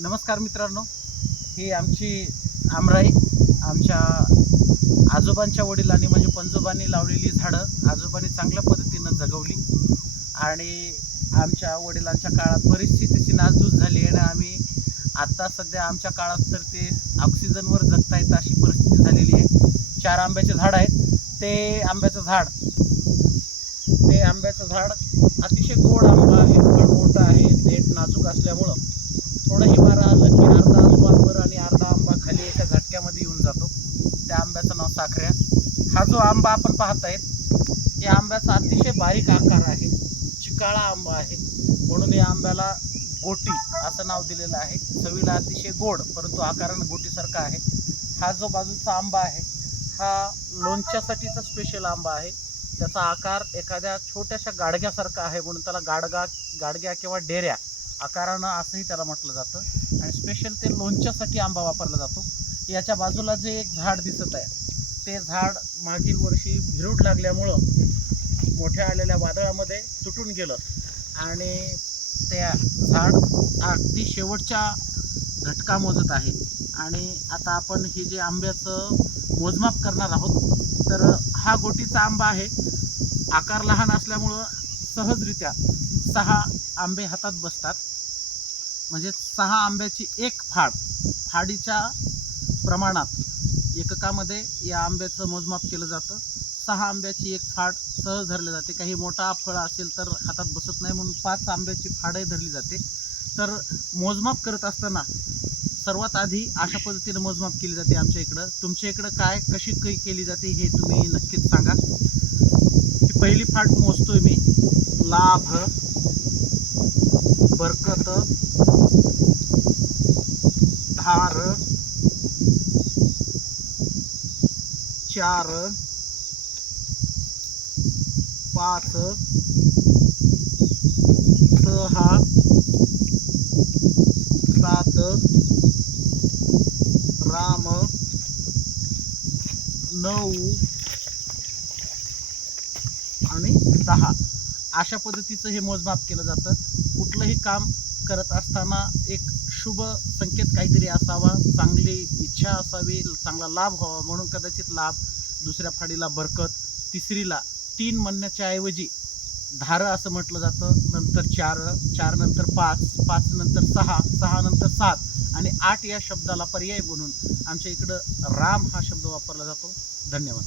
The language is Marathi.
नमस्कार मित्रांनो. ही आमची आमराई आमच्या आजोबांच्या वडिलांनी म्हणजे पंजोबांनी लावलेली झाडं आजोबांनी चांगल्या पद्धतीनं जगवली. आणि आमच्या वडिलांच्या काळात परिस्थितीची नासधूस झाली आणि आम्ही आत्ता सध्या आमच्या काळात तर ते ऑक्सिजनवर जगता येतं अशी परिस्थिती झालेली आहे. चार आंब्याचे झाड आहेत. ते आंब्याचं झाड ते आंब्याचं झाड अतिशय गोड आंबा आहे फळ मोठं आहे देठ नाजूक असल्यामुळं थोडंही आलं की अर्धा आंबा वर आणि अर्धा आंबा खाली एका झटक्यामध्ये येऊन जातो. त्या आंब्याचं नाव साखऱ्या. हा जो आंबा आपण पाहतायत या आंब्याचा अतिशय बारीक आकार आहे. चिकाळा आंबा आहे. म्हणून या आंब्याला गोटी असं नाव दिलेलं आहे. चवीला अतिशय गोड परंतु आकारानं गोटीसारखा आहे. हा जो बाजूचा आंबा आहे हा लोणच्यासाठीचा स्पेशल आंबा आहे. त्याचा आकार एखाद्या छोट्याशा गाडग्यासारखा आहे म्हणून त्याला गाडगा गाडग्या किंवा डेऱ्या आकारानं असंही त्याला म्हटलं जातं. आणि स्पेशल ते लोणच्यासाठी आंबा वापरला जातो. याच्या बाजूला जे एक झाड दिसत आहे ते झाड मागील वर्षी भिरूड लागल्यामुळं मोठ्या आलेल्या वादळामध्ये तुटून गेलं. आणि त्या झाड अगदी शेवटच्या घटका मोजत आहे. आणि आता आपण हे जे आंब्याचं मोजमाप करणार आहोत तर हा गोटीचा आंबा आहे. आकार लहान असल्यामुळं सहजरित्या सहा आंबे हातात बसतात. म्हणजे सहा आंब्याची एक फाड फाडीच्या प्रमाणात एककामध्ये या आंब्याचं मोजमाप केलं जातं. सहा आंब्याची एक फाड सहज धरली जाते. काही मोठा फळ असेल तर हातात बसत नाही म्हणून पाच आंब्याची फाडही धरली जाते. तर मोजमाप करत असताना सर्वात आधी अशा पद्धतीने मोजमाप केली जाते आमच्या इकडं. तुमच्या इकडं काय कशी काही केली जाते हे तुम्ही नक्कीच सांगा. पहिली फाट मोजतोय मी. लाभ बरकत धार चार पाच सहा सात राम नऊ आणि दहा. अशा पद्धतीचं हे मोजमाप केलं जातं. कुठलंही काम करत असताना एक शुभ संकेत काहीतरी असावा चांगली इच्छा असावी चांगला लाभ व्हावा. म्हणून कदाचित लाभ दुसऱ्या फाडीला बरकत तिसरीला तीन म्हणण्याच्या ऐवजी धारं असं म्हटलं जातं. नंतर चार चार नंतर पाच पाच नंतर सहा सहा नंतर सात आणि आठ या शब्दाला पर्याय म्हणून आमच्या इकडं राम हा शब्द वापरला जातो. धन्यवाद.